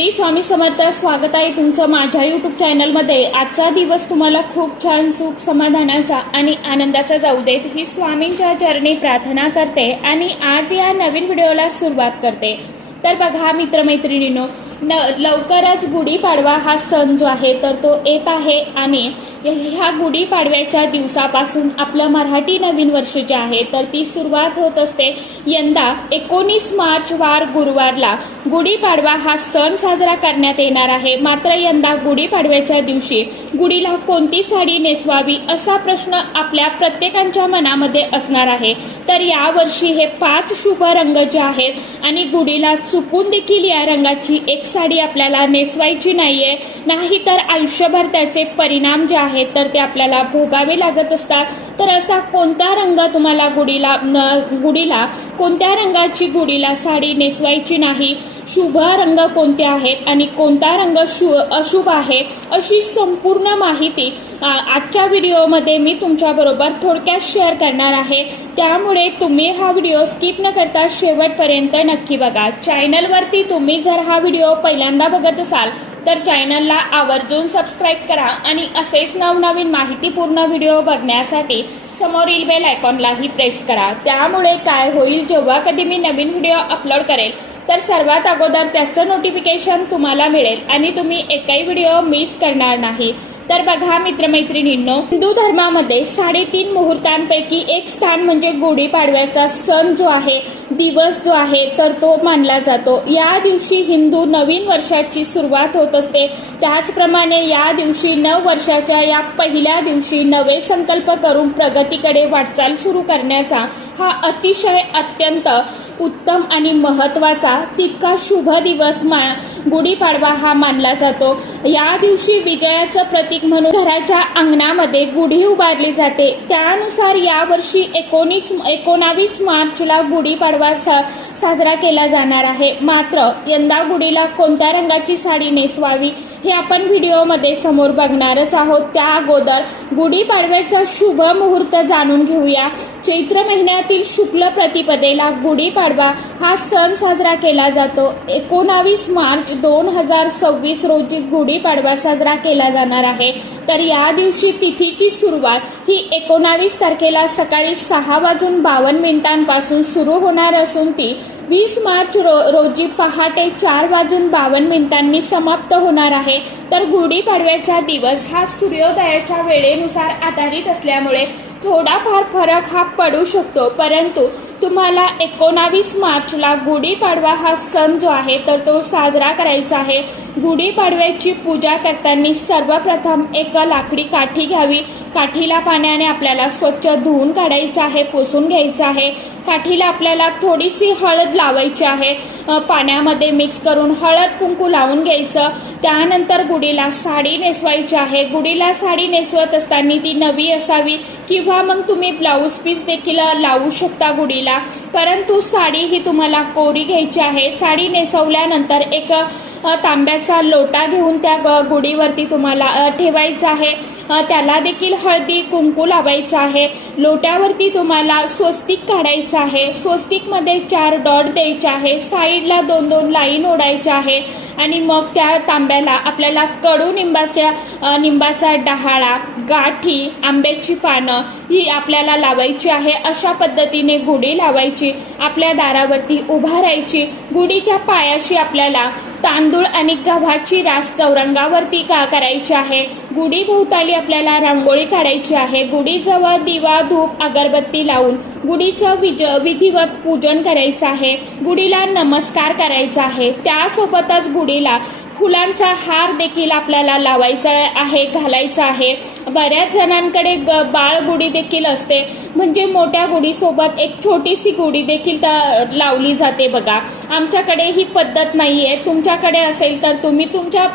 श्री स्वामी समर्थ. स्वागत आहे तुमचं माझ्या यूट्यूब चॅनलमध्ये. आजचा दिवस तुम्हाला खूप छान सुख समाधानाचा आणि आनंदाचा जाऊ देत ही स्वामींच्या चरणी प्रार्थना करते आणि आज या नवीन व्हिडिओला सुरुवात करते. तर बघा मित्रमैत्रिणींनो, लवकरच गुढीपाडवा हा सण जो आहे तर तो येत आहे आणि ह्या गुढीपाडव्याच्या दिवसापासून आपलं मराठी नवीन वर्ष जे आहे तर ती सुरुवात होत असते. यंदा 19 मार्च वार गुरुवारला गुढीपाडवा हा सण साजरा करण्यात येणार आहे. मात्र यंदा गुढीपाडव्याच्या दिवशी गुढीला कोणती साडी नेसवावी असा प्रश्न आपल्या प्रत्येकाच्या मनामध्ये असणार आहे. तर यावर्षी हे 5 शुभ रंग जे आहेत आणि गुढीला चुकून देखील या रंगाची एक साडी आपल्याला नेसवायची नाहीये, नाही तर आयुष्यभर त्याचे परिणाम जे आहेत तर ते आपल्याला भोगावे लागत असतात. तर असा कोणता रंग तुम्हाला गुढीला कोणत्या रंगाची गुढीला साडी नेसवायची नाही, शुभ रंग कोणते आहेत आणि कोणता रंग अशुभ आहे अशी संपूर्ण माहिती आजच्या व्हिडिओमध्ये मी तुमच्या बरोबर थोडक्यात शेअर करणार आहे. त्यामुळे तुम्ही हा व्हिडिओ स्किप न करता शेवटपर्यंत नक्की बघा. चॅनलवरती तुम्ही जर हा व्हिडिओ पहिल्यांदा बघत असाल तर चॅनलला आवर्जून सबस्क्राईब करा आणि असेच नवनवीन माहितीपूर्ण व्हिडिओ बघण्यासाठी समोरील बेल आयकॉनलाही प्रेस करा. त्यामुळे काय होईल, जेव्हा कधी मी नवीन व्हिडिओ अपलोड करेल तर सर्वात अगोदर त्याचं नोटिफिकेशन तुम्हाला मिळेल आणि तुम्ही एकही व्हिडिओ मिस करणार नाही. तर बघा मित्रमैत्रिणींनो, हिंदू धर्मामध्ये 3.5 मुहूर्तांपैकी एक स्थान म्हणजे गुढीपाडव्याचा सण जो आहे, दिवस जो आहे तर तो मानला जातो. या दिवशी हिंदू नवीन वर्षाची सुरुवात होत असते. त्याचप्रमाणे या दिवशी नव वर्षाच्या या पहिल्या दिवशी नवे संकल्प करून प्रगतीकडे वाटचाल सुरू करण्याचा हा अतिशय अत्यंत उत्तम आणि महत्वाचा तितका शुभ दिवस गुढीपाडवा हा मानला जातो. या दिवशी विजयाचं प्रतीक म्हणून घराच्या अंगणामध्ये गुढी उभारली जाते. त्यानुसार यावर्षी 19 मार्चला गुढीपाडवा साजरा केला जाणार आहे. मात्र यंदा गुढीला कोणत्या रंगाची साडी नेसवावी हे आपण व्हिडिओमध्ये समोर बघणारच आहोत. त्या अगोदर गुढीपाडव्याचा शुभ मुहूर्त जाणून घेऊया. चैत्र महिन्यातील शुक्ल प्रतिपदेला गुढीपाडवा हा सण साजरा केला जातो. 19 मार्च 2026 रोजी गुढीपाडवा साजरा केला जाणार आहे. तर या दिवशी तिथीची सुरुवात ही 19 तारखेला सकाळी 6:52 सुरू होणार असून ती 20 मार्च रोजी पहाटे 4:52 समाप्त होणार आहे. तर गुढीपाडव्याचा दिवस हा सूर्योदयाच्या वेळेनुसार आधारित असल्यामुळे थोडाफार फरक हा पडू शकतो, परंतु तुम्हाला 19 मार्चला गुढीपाडवा हा सण जो आहे तर तो साजरा करायचा आहे. गुढीपाडव्याची पूजा करताना सर्वप्रथम एक लाकडी काठी घ्यावी. काठीला पाण्याने आपल्याला स्वच्छ धुवून काढायचं आहे, पुसून घ्यायचं आहे. काठीला आपल्याला थोडीशी हळद लावायची आहे, पाण्यामध्ये मिक्स करून हळद कुंकू लावून घ्यायचं. त्यानंतर गुढीला साडी नेसवायची आहे. गुढीला साडी नेसवत असताना ती नवी असावी किंवा मग तुम्ही ब्लाऊज पीस देखील लावू शकता गुढीला, परंतु साडी ही तुम्हाला कोरी घ्यायची आहे. साडी नेसवल्यानंतर एक तांब्याचा लोटा घेऊन त्या गुढीवरती तुम्हाला ठेवायचा आहे. त्याला देखील हळदी कुंकू लावायचं आहे. लोट्यावरती तुम्हाला स्वस्तिक काढायचं आहे. स्वस्तिकमध्ये 4 डॉट द्यायचे आहे. साईडला 2-2 लाईन ओढायच्या आहे आणि मग त्या तांब्याला आपल्याला निंबाचा डहाळा, गाठी, आंब्याची पानं ही आपल्याला लावायची आहे. अशा पद्धतीने गुढी लावायची, आपल्या दारावरती उभारायची. गुढीच्या पायाशी आपल्याला तांदूळ आणि गव्हाची रास चौरंगावरती करायची आहे. गुढी भोवताली आपल्याला रांगोळी काढायची आहे. गुढीजवळ दिवा, धूप, अगरबत्ती लावून गुढीचं विधिवत पूजन करायचं आहे. गुढीला नमस्कार करायचा आहे. त्यासोबतच गुढीला फुलांचा हार देखील आपल्याला लावायचा आहे, घालायचा आहे. बऱ्याच जणांकडे बाळ गुढी देखील असते, म्हणजे मोठ्या गुढीसोबत एक छोटीशी गुढी देखील लावली जाते. बघा, आमच्याकडे ही पद्धत नाहीये. तुमच्याकडे असेल तर तुम्ही तुमच्या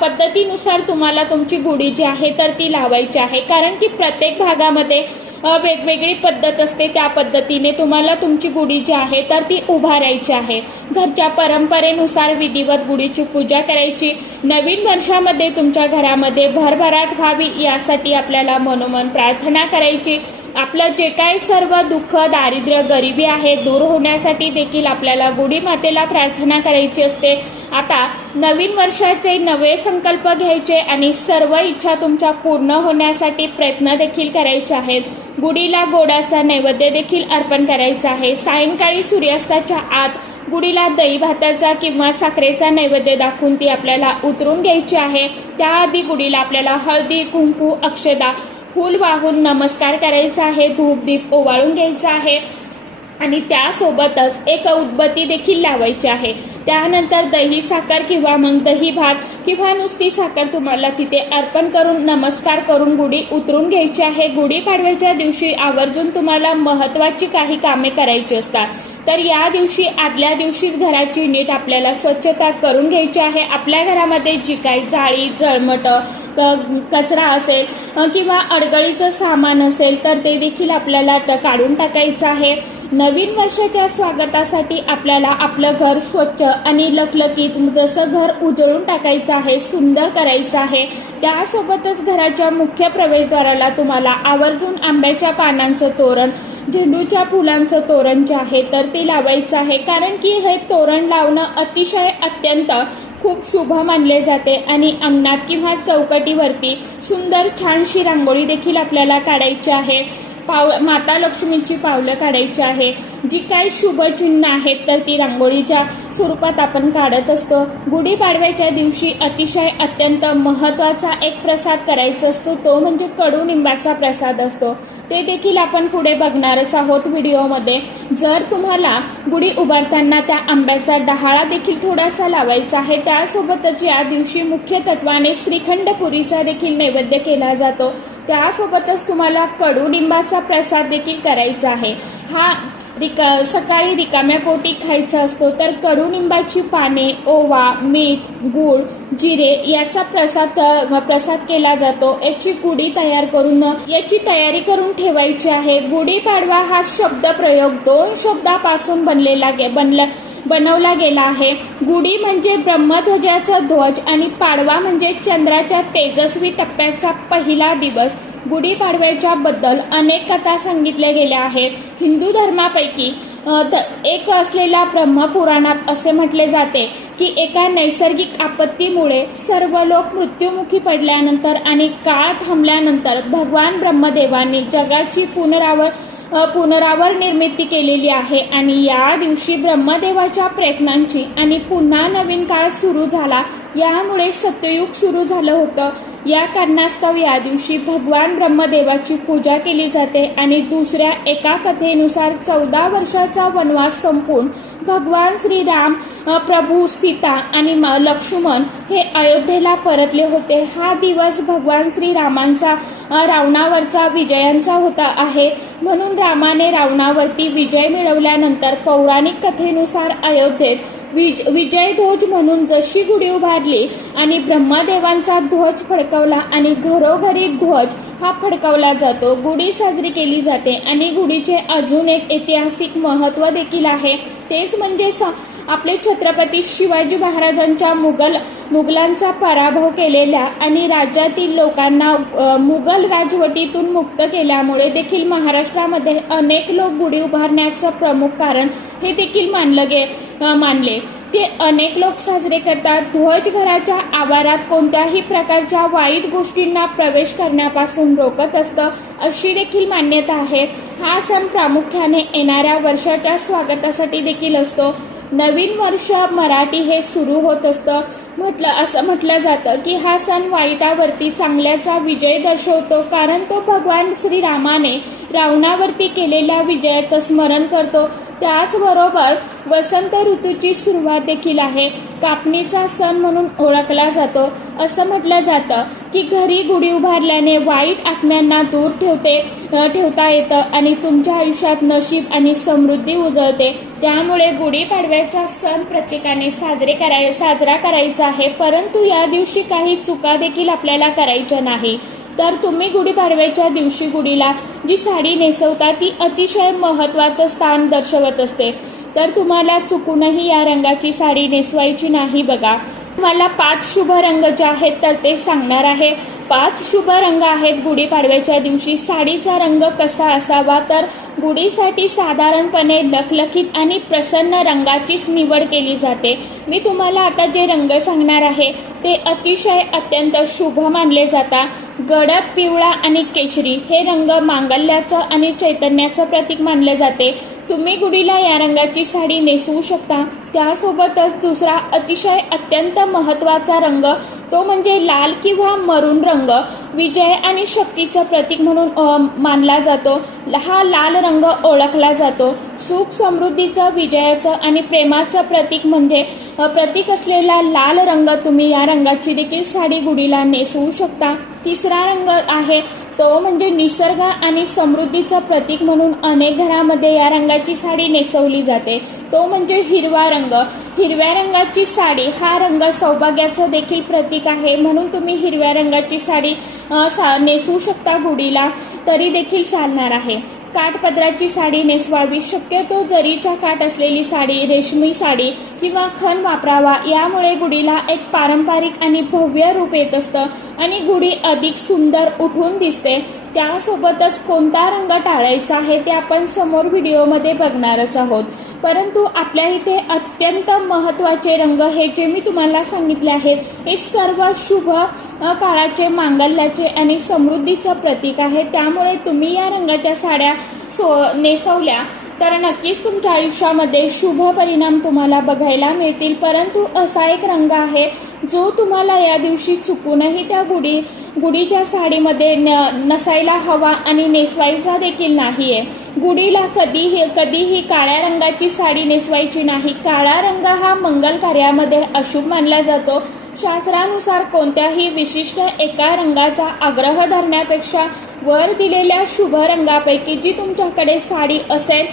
पद्धतीनुसार तुम्हाला तुमची गुढी जी आहे तर ती लावायची आहे. कारण की प्रत्येक भागामध्ये वेगवेगळी पद्धत असते. त्या पद्धतीने तुम्हाला तुमची गुढी जी आहे तर ती उभारायची आहे. घरच्या परंपरेनुसार विधिवत गुढीची पूजा करायची. नवीन वर्षामध्ये तुमच्या घरामध्ये भरभराट व्हावी यासाठी आपल्याला मनोमन प्रार्थना करायची. आपलं जे काही सर्व दुःख, दारिद्र्य, गरिबी आहे दूर होण्यासाठी देखील आपल्याला गुढीमातेला प्रार्थना करायची असते. आता नवीन वर्षाचे नवे संकल्प घ्यायचे आणि सर्व इच्छा तुमच्या पूर्ण होण्यासाठी प्रयत्न देखील करायचे आहेत. गुढीला गोडाचा नैवेद्य देखील अर्पण करायचा आहे. सायंकाळी सूर्यास्ताच्या आत गुढीला दही भाताचा किंवा साखरेचा नैवेद्य दाखवून ती आपल्याला उतरून घ्यायची आहे. त्याआधी गुढीला आपल्याला हळदी, कुंकू, अक्षता, फूल वाहून नमस्कार करायचा आहे. धूप दीप ओवाळून घ्यायचा आहे आणि त्यासोबतच एक उदबत्ती देखील लावायची आहे. त्यानंतर दही साखर किंवा मग दही भात किंवा नुसती साखर तुम्हाला तिथे अर्पण करून नमस्कार करून गुढी उतरून घ्यायची आहे. गुढीपाडव्याच्या दिवशी आवर्जून तुम्हाला महत्त्वाची काही कामे करायची असतात. तर या दिवशी आदल्या दिवशीच घराची नीट आपल्याला स्वच्छता करून घ्यायची आहे. आपल्या घरामध्ये जी काही जाळी, जळमट, कचरा असेल किंवा अडगळीचं सामान असेल तर ते देखील आपल्याला काढून टाकायचं आहे. नवीन वर्षाच्या स्वागतासाठी आपल्याला आपलं घर स्वच्छ आणि लखलखीत जसं घर उजळून टाकायचं आहे, सुंदर करायचं आहे. त्यासोबतच घराच्या मुख्य प्रवेशद्वाराला तुम्हाला आवर्जून आंब्याच्या पानांचं तोरण, झेंडूच्या फुलांचं तोरण जे आहे तर ते लावायचं आहे. कारण की हे तोरण लावणं अतिशय अत्यंत खूप शुभ मानले जाते आणि अंगणात किंवा चौकटीवरती सुंदर छानशी रांगोळी देखील आपल्याला काढायची आहे. माता लक्ष्मीची पावलं काढायची आहे. जी काही शुभचिन्ह आहेत तर ती रांगोळीच्या स्वरूपात आपण काढत असतो. गुढीपाडव्याच्या दिवशी अतिशय अत्यंत महत्त्वाचा एक प्रसाद करायचा असतो, तो म्हणजे कडुनिंबाचा प्रसाद असतो. ते देखील आपण पुढे बघणारच आहोत व्हिडिओमध्ये. जर तुम्हाला गुढी उभारताना त्या आंब्याचा डहाळा देखील थोडासा लावायचा आहे. त्यासोबतच या दिवशी मुख्य तत्वाने श्रीखंड पुरीचा देखील नैवेद्य केला जातो. त्यासोबतच तुम्हाला कडुनिंबाचा प्रसाद देखील करायचा आहे. हा सकाळी रिकाम्या पोटी खायचा असतो. तर कडुनिंबाची पाने, ओवा, मीठ, गूळ, जिरे याचा प्रसाद केला जातो. याची गुढी याची तयारी करून ठेवायची आहे. गुढीपाडवा हा शब्दप्रयोग 2 शब्दापासून बनवला गेला आहे. गुढी म्हणजे ब्रह्मध्वजाचा ध्वज आणि पाडवा म्हणजे चंद्राच्या तेजस्वी टप्प्याचा पहिला दिवस. गुढीपाडव्याच्या बद्दल अनेक कथा सांगितल्या गेल्या आहेत. हिंदू धर्मापैकी एक असलेल्या ब्रह्मपुराणात असे म्हटले जाते की एका नैसर्गिक आपत्तीमुळे सर्व लोक मृत्युमुखी पडल्यानंतर आणि काळ थांबल्यानंतर भगवान ब्रह्मदेवाने जगाची पुनरावर निर्मिती केलेली आहे आणि या दिवशी ब्रह्मदेवाच्या प्रयत्नांची आणि पुन्हा नवीन काळ सुरू झाला. यामुळे सत्ययुग सुरू झालं होतं. या कारणास्तव या दिवशी भगवान ब्रह्मदेवाची पूजा केली जाते आणि दुसऱ्या एका कथेनुसार 14 वर्षाचा वनवास संपून भगवान श्रीराम, प्रभू सीता आणि लक्ष्मण हे अयोध्येला परतले होते. हा दिवस भगवान श्रीरामांचा रावणावरचा विजयांचा होता आहे. म्हणून रामाने रावणावरती विजय मिळवल्यानंतर पौराणिक कथेनुसार अयोध्येत विजयध्वज म्हणून जशी गुढी उभारली आणि ब्रह्मदेवांचा ध्वज फडकवला आणि घरोघरी ध्वज हा फडकवला जातो. गुढी साजरी केली जाते आणि गुढीचे अजून एक ऐतिहासिक महत्त्व देखील आहे. तेच म्हणजे आपले छत्रपती शिवाजी महाराजांच्या मुघलांचा पराभव केलेल्या आणि राज्यातील लोकांना मुघल राजवटीतून मुक्त केल्यामुळे देखील महाराष्ट्रामध्ये अनेक लोक गुढी उभारण्याचं प्रमुख कारण हे देखील मानले. ते अनेक लोक साजरे करतात. ध्वज घराच्या आवारात कोणत्याही प्रकारच्या वाईट गोष्टींना प्रवेश करण्यापासून रोखत असतं अशी देखील मान्यता आहे. हा सण प्रामुख्याने येणाऱ्या वर्षाच्या स्वागतासाठी देखील असतो. नवीन वर्ष मराठी हे सुरू होत असतं. असं म्हटलं जातं की हा सण वाईटावरती चांगल्याचा विजय दर्शवतो, कारण तो भगवान श्रीरामाने रावणावरती केलेल्या विजयाचं स्मरण करतो. त्याचबरोबर वसंत ऋतूची सुरुवात देखील आहे. कापणीचा सण म्हणून ओळखला जातो. असं म्हटलं जातं की घरी गुढी उभारल्याने वाईट आत्म्यांना दूर ठेवता येतं आणि तुमच्या आयुष्यात नशीब आणि समृद्धी उजळते. त्यामुळे गुढीपाडव्याचा सण प्रत्येकाने साजरा करायचा आहे. परंतु या दिवशी काही चुका देखील आपल्याला करायच्या नाही. तर तुम्ही गुढीपाडव्याच्या दिवशी गुढीला जी साडी नेसवता ती अतिशय महत्त्वाचं स्थान दर्शवत असते. तर तुम्हाला चुकूनही या रंगाची साडी नेसवायची नाही बघा. मला 5 शुभ रंग जे आहेत तर ते सांगणार आहे. 5 शुभ रंग आहेत गुढीपाडव्याच्या दिवशी. साडीचा रंग कसा असावा, तर गुढीसाठी साधारणपणे लखलखीत आणि प्रसन्न रंगाचीच निवड केली जाते. मी तुम्हाला आता जे रंग सांगणार आहे ते अतिशय अत्यंत शुभ मानले जातात. गडद पिवळा आणि केशरी हे रंग मांगल्याचं आणि चैतन्याचं प्रतीक मानले जाते. तुम्ही गुढीला या रंगाची साडी नेसवू शकता. त्यासोबतच दुसरा अतिशय अत्यंत महत्त्वाचा रंग तो म्हणजे लाल किंवा मरून रंग विजय आणि शक्तीचं प्रतीक म्हणून मानला जातो. हा लाल रंग ओळखला जातो सुख समृद्धीचं, विजयाचं आणि प्रेमाचं प्रतीक असलेला लाल रंग. तुम्ही या रंगाची देखील साडी गुढीला नेसवू शकता. तिसरा रंग आहे तो म्हणजे निसर्ग आणि समृद्धीचं प्रतीक म्हणून अनेक घरामध्ये या रंगाची साडी नेसवली जाते. तो म्हणजे हिरवा रंग. हिरव्या रंगाची साडी हा रंग सौभाग्याचं देखील प्रतीक आहे, म्हणून तुम्ही हिरव्या रंगाची साडी नेसवू शकता गुढीला, तरी देखील चालणार आहे. काठपदराची साडी नेसवावी. शक्यतो जरीच्या काठ असलेली साडी, रेशमी साडी किंवा खण वापरावा. यामुळे गुढीला एक पारंपरिक आणि भव्य रूप येत असतं आणि गुढी अधिक सुंदर उठून दिसते. त्यासोबतच कोणता रंग टाळायचा आहे ते आपण समोर व्हिडिओमध्ये बघणारच आहोत. परंतु आपल्या इथे अत्यंत महत्त्वाचे रंग हे जे मी तुम्हाला सांगितले आहेत हे सर्व शुभ काळाचे, मांगल्याचे आणि समृद्धीचं प्रतीक आहे. त्यामुळे तुम्ही या रंगाच्या साड्या नेसवल्या तर नक्कीच तुमच्या आयुष्यामध्ये शुभ परिणाम तुम्हाला बघायला मिळतील. परंतु असा एक रंग आहे जो तुम्हाला या दिवशी चुकूनही त्या गुढीच्या साडीमध्ये नसायला हवा आणि नेसवायचा देखील नाहीये. गुढीला कधीही काळ्या रंगाची साडी नेसवायची नाही. काळा रंग हा मंगल कार्यामध्ये अशुभ मानला जातो. शास्त्रानुसार कोणत्याही विशिष्ट एका रंगाचा आग्रह धरण्यापेक्षा वर दिलेल्या शुभ रंगापैकी जी तुमच्याकडे साडी असेल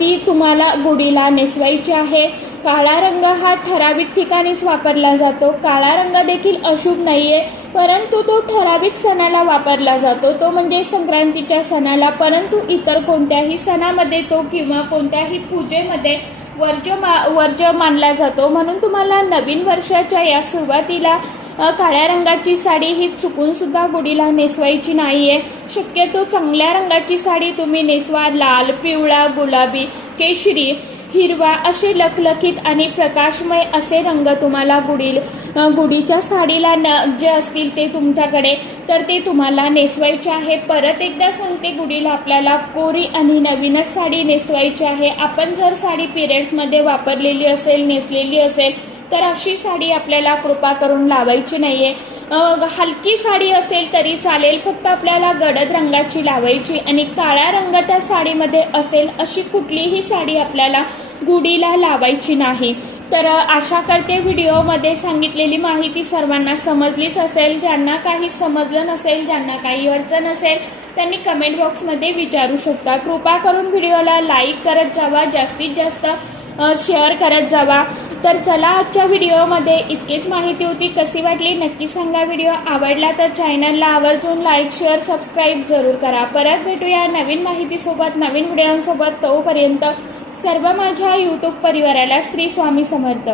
ती तुम्हाला गुढीला नेसवायची आहे. काळा रंग हा ठराविक ठिकाणीच वापरला जातो. काळा रंग देखील अशुभ नाहीये, परंतु तो ठराविक सणाला वापरला जातो, तो म्हणजे संक्रांतीच्या सणाला. परंतु इतर कोणत्याही सणामध्ये तो किंवा कोणत्याही पूजेमध्ये वर्ज्य मानला जातो. म्हणून तुम्हाला नवीन वर्षाच्या या सुरुवातीला काळ्या रंगाची साडी ही चुकून सुद्धा गुढीला नेसवायची नाहीये. शक्यतो चांगल्या रंगाची साडी तुम्ही नेसवा. लाल, पिवळा, गुलाबी, केशरी, हिरवा असे लखलखीत आणि प्रकाशमय असे रंग तुम्हाला गुढीच्या साडीला जे असतील ते तुमच्याकडे तर ते तुम्हाला नेसवायचे आहे. परत एकदा सांगते, गुढीला आपल्याला कोरी आणि नवीनच साडी नेसवायची आहे. आपण जर साडी पिरियड्समध्ये वापरलेली असेल, नेसलेली असेल तर अशी साडी आपल्याला कृपा करून लावायची नाहीये. हलकी साडी असेल तरी चालेल, फक्त आपल्याला गडद रंगाची लावायची आणि काळा रंग त्या साडीमध्ये असेल अशी कुठलीही साडी आपल्याला गुढीला लावायची नाही. तर आशा करते व्हिडिओमध्ये सांगितलेली माहिती सर्वांना समजलीच असेल. ज्यांना काही समजलं नसेल, ज्यांना काही अडचण असेल त्यांनी कमेंट बॉक्समध्ये विचारू शकता. कृपा करून व्हिडिओला लाईक करत जावा, जास्तीत जास्त शेअर करत जावा. तर चला, आजच्या व्हिडिओमध्ये इतकीच माहिती होती. कशी वाटली नक्की सांगा. व्हिडिओ आवडला तर चॅनलला आवर्जून लाईक, शेअर, सबस्क्राईब जरूर करा. परत भेटूया नवीन माहितीसोबत, नवीन व्हिडिओसोबत. तोपर्यंत सर्व माझ्या यूट्यूब परिवाराला श्री स्वामी समर्थ.